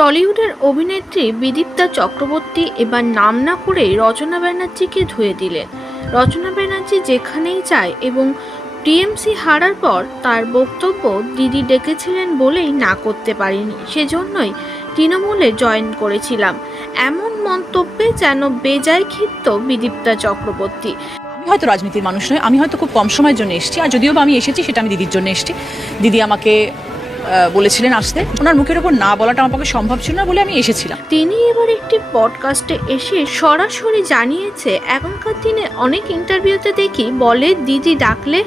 টলিউডের অভিনেত্রী বিদীপ্তা চক্রবর্তী এবার নাম না করে রচনা ব্যানার্জিকে ধুয়ে দিলেন। রচনা ব্যানার্জি যেখানেই যায় এবং টিএমসি হারার পর তার বক্তব্য দিদি ডেকেছিলেন বলেই না করতে পারিনি, সেজন্যই তৃণমূলে জয়েন করেছিলাম, এমন মন্তব্যে যেন বেজায় ক্ষিপ্ত বিদীপ্তা চক্রবর্তী। আমি হয়তো রাজনীতির মানুষ নয়, আমি হয়তো খুব কম সময়ের জন্য এসেছি, আর যদিও বা আমি এসেছি সেটা আমি দিদির জন্য এসেছি। দিদি আমাকে বলেছিলেন আসতে, ওনার মুখের ওপর না বলাটা আমার পক্ষে সম্ভব ছিল না বলে আমি এসেছিলাম। তিনি এবার একটি পডকাস্টে এসে সরাসরি জানিয়েছে, এখনকার দিনে অনেক ইন্টারভিউতে দেখি বলে দিদি ডাকলে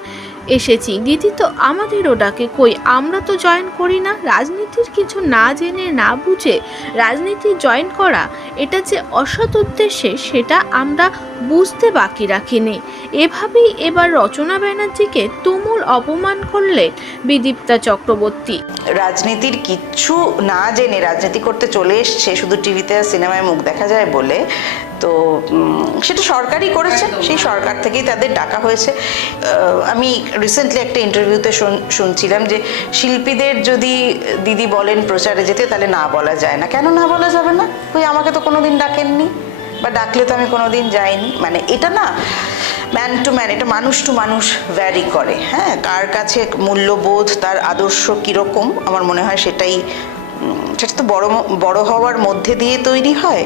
এসেছি, দিদি তো আমাদেরও ডাকে, কই আমরা তো জয়েন করি না। রাজনীতির কিছু না জেনে না বুঝে রাজনীতি জয়েন করা, এটা যে অসৎ উদ্দেশ্যে সেটা আমরা বুঝতে বাকি রাখিনি। এভাবেই এবার রচনা ব্যানার্জিকে তুমুল অপমান করলে বিদীপ্তা চক্রবর্তী। রাজনীতির কিচ্ছু না জেনে রাজনীতি করতে চলে এসছে শুধু টিভিতে আর সিনেমায় মুখ দেখা যায় বলে, তো সেটা সরকারই করেছে, সেই সরকার থেকেই তাদের ডাকা হয়েছে। আমি রিসেন্টলি একটা ইন্টারভিউতে শুনছিলাম যে শিল্পীদের যদি দিদি বলেন প্রচারে যেতে তাহলে না বলা যায় না। কেন না বলা যাবে না? ওই আমাকে তো কোনোদিন ডাকেননি, বা ডাকলে তো আমি কোনোদিন যাইনি। মানে এটা না ম্যান টু ম্যান, এটা মানুষ টু মানুষ ভ্যারি করে। হ্যাঁ, কার কাছে মূল্যবোধ, তার আদর্শ কীরকম, আমার মনে হয় সেটা তো বড় হওয়ার মধ্যে দিয়ে তৈরি হয়।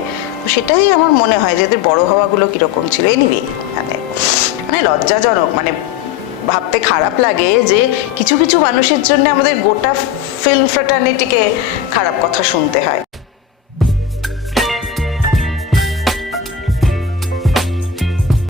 সেটাই আমার মনে হয় যে এদের বড় হওয়াগুলো কীরকম ছিল। এনিওয়ে, মানে লজ্জাজনক, মানে ভাবতে খারাপ লাগে যে কিছু কিছু মানুষের জন্য আমাদের গোটা ফিল্ম ফ্র্যাটার্নিটিকে খারাপ কথা শুনতে হয়।